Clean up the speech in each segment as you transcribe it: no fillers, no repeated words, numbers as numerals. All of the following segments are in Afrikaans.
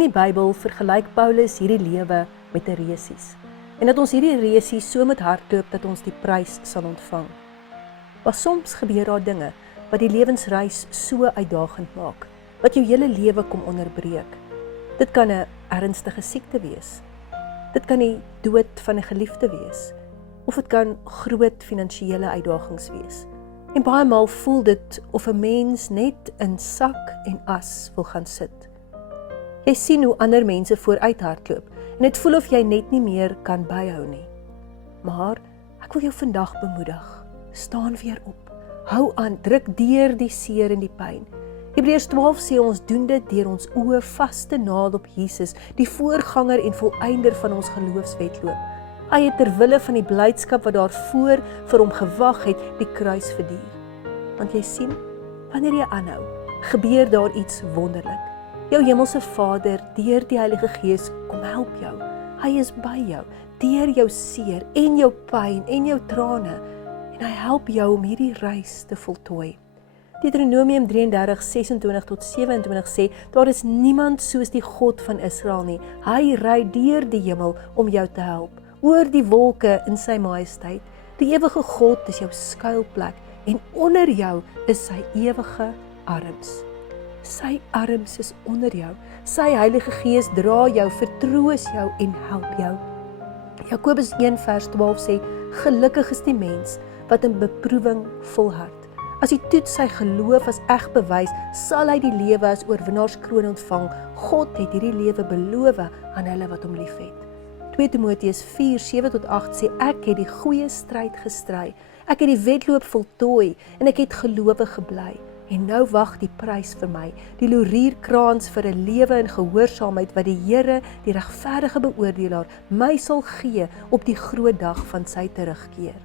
In die Bybel vergelyk Paulus hierdie lewe met 'n resies. En dat ons hierdie resies so moet hardloop dat ons die prys sal ontvang. Maar soms gebeur daar dinge wat die lewensreis so uitdagend maak, wat jou hele lewe kom onderbreek. Dit kan 'n ernstige siekte wees. Dit kan die dood van 'n geliefde wees. Of dit kan groot finansiële uitdagings wees. En baie maal voel dit of 'n mens net in sak en as wil gaan sit. Jy sien hoe ander mense vooruit hardloop en dit voel of jy net nie meer kan byhou nie. Maar ek wil jou vandag bemoedig. Staan weer op. Hou aan, druk deur die seer en die pyn. Hebreërs 12 sê ons doen dit deur ons oë vas te naal op Jesus, die voorganger en volëinder van ons geloofswedloop. Hy het ter wille van die blydskap wat daarvoor vir hom gewag het, die kruis verduur. Want jy sien, wanneer jy aanhou, gebeur daar iets wonderlik. Jou hemelse Vader, deur die Heilige Gees, kom help jou. Hy is by jou, deur jou seer en jou pyn en jou trane, en hy help jou om hierdie reis te voltooi. Deuteronomium 33:26-27 sê, daar is niemand soos die God van Israel nie. Hy ry deur die hemel om jou te help, oor die wolke in sy majesteit. Die ewige God is jou skuilplek en onder jou is sy ewige arms. Sy arms is onder jou. Sy Heilige Gees dra jou, vertroos jou en help jou. Jakobus 1:12 sê, gelukkig is die mens wat in beproewing volhard. As die toets sy geloof as eg bewys, sal hy die lewe as oorwinnaarskroon ontvang. God het hierdie lewe beloof aan hulle wat hom liefhet. 2 Timoteus 4:7-8 sê, ek het die goeie stryd gestry, ek het die wedloop voltooi en ek het gelowig gebly. En nou wag die prys vir my, die laurierkrans vir 'n lewe in gehoorsaamheid wat die Here, die regverdige beoordelaar, my sal gee op die groot dag van sy terugkeer.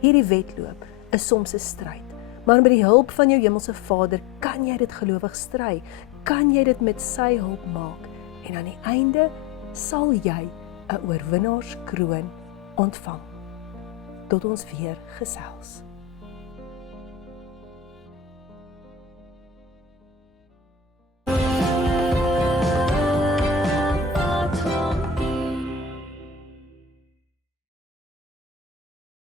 Hierdie wedloop is soms 'n stryd, maar met die hulp van jou hemelse Vader kan jy dit gelowig stry, kan jy dit met sy hulp maak, en aan die einde sal jy 'n oorwinnaarskroon ontvang. Tot ons weer gesels.